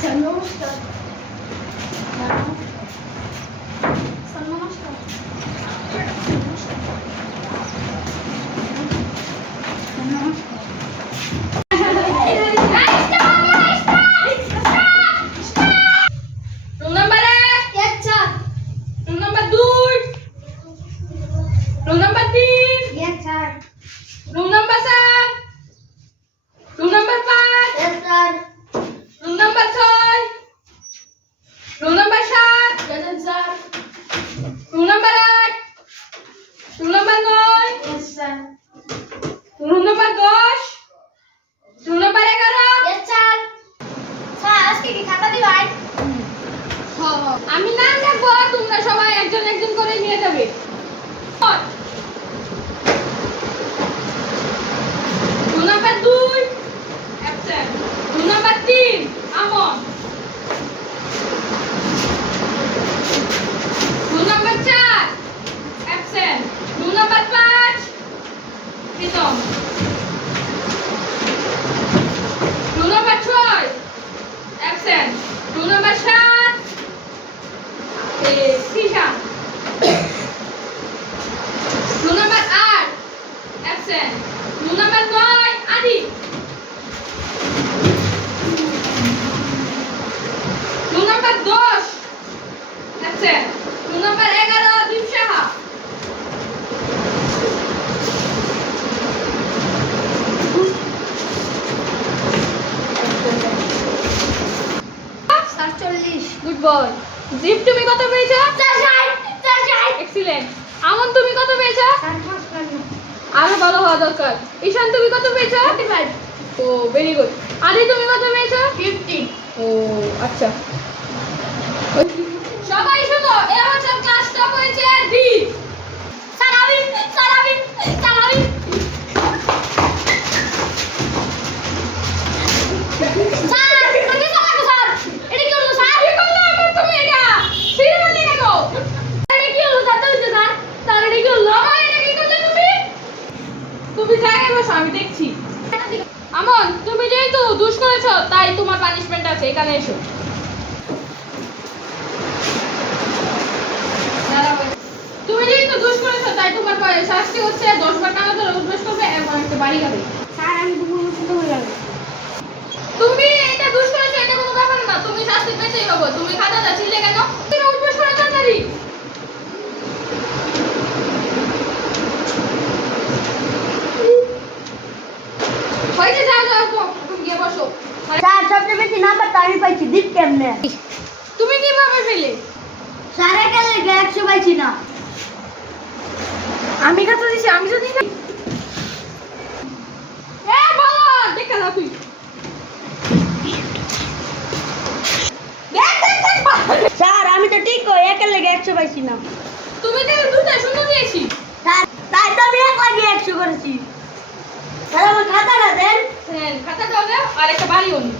Sir নমস্কার। Sir নমস্কার। Roll number 1 sir roll number 2 roll number 3 sir roll number 4 roll number 5 sir roll number 6 roll number 7 sir roll number 8 roll number 9 sir roll number 10 roll number 11 sir sir আজকে কি খাতা দিবেন? আমি নাম ডাকবো, তোমরা সবাই একজন একজন করে নিয়ে যাবে। Roll number 2 absent. Roll number 3 আমন। Roll number 4 absent. Roll number 5 Pritam. Roll number 6 absent. Roll number 7 Trisha. Roll number 8 absent. Roll number 9 আদি। Roll number 10 absent. Roll number 11 দীপসাহা। Sir 40 good boy. দীপ তুমি কত পেয়েছো? Sir 60 excellent. আমন তুমি কত পেয়েছো? স্যার 55 আরো ভালো হওয়া দরকার। ঈশান তুমি কত পেয়েছো? 45 ও ভেরি গুড। আদি তুমি কত পেয়েছো? 50 ও আচ্ছা। সবাই শোনো, এই বছর ক্লাস টপ হয়েছে দীপ। স্যার আমি স্যার আমি স্যার আমি স্যার আমি চালাবো স্যার এটা কি হলো স্যার কি করলে আমন তুমি এটা? ফিরে বললে কেন? এটা কি হলো স্যার তো স্যার তাহলে এটা কি হলো? আমার এটা কি করলে তুমি? তুমি জায়গায় বসো, আমি দেখছি। আমন তুমি যেহেতু দুষ করেছো তাই তোমার পানিশমেন্ট আছে, এখানে এসো। তুমি যেহেতু দুষ করেছো তাই তোমার শাস্তি হচ্ছে 10 বার টাকা ধরে উঠবস করবে এবং একটা বাড়ি খাবে। স্যার আমি দুপুর মতো হয়ে গেল তুমি এটা দুষ করেছো, এটা কোনো ব্যাপার না, তুমি শাস্তি পেতেই হবে। তুমি খাতাটা ছিলে কেন? তুমি উঠবস করে তাড়াতাড়ি। হয়েছে, যাও যাও তো, এখন গিয়ে বসো। স্যার সবচেয়ে বেশি নাম্বার তো আমি পাইছি দীপ কেমনে তুমি কিভাবে পেলে? স্যার একা লেগে 100 পাইছি না আমি কথা দিছি, আমি যদি না এ বলো দেখা না তুই দেখ দেখ দেখ স্যার আমি তো ঠিক কই একা লেগে 100 পাইছি না তুমি তো দুটো শূন্য দিয়েছি। স্যার তাই তো আমি এক লাগে 100 করেছি স্যার আমার খাতাটা দেন হ্যাঁ খাতা দাও আর একটা বাড়ি অন্য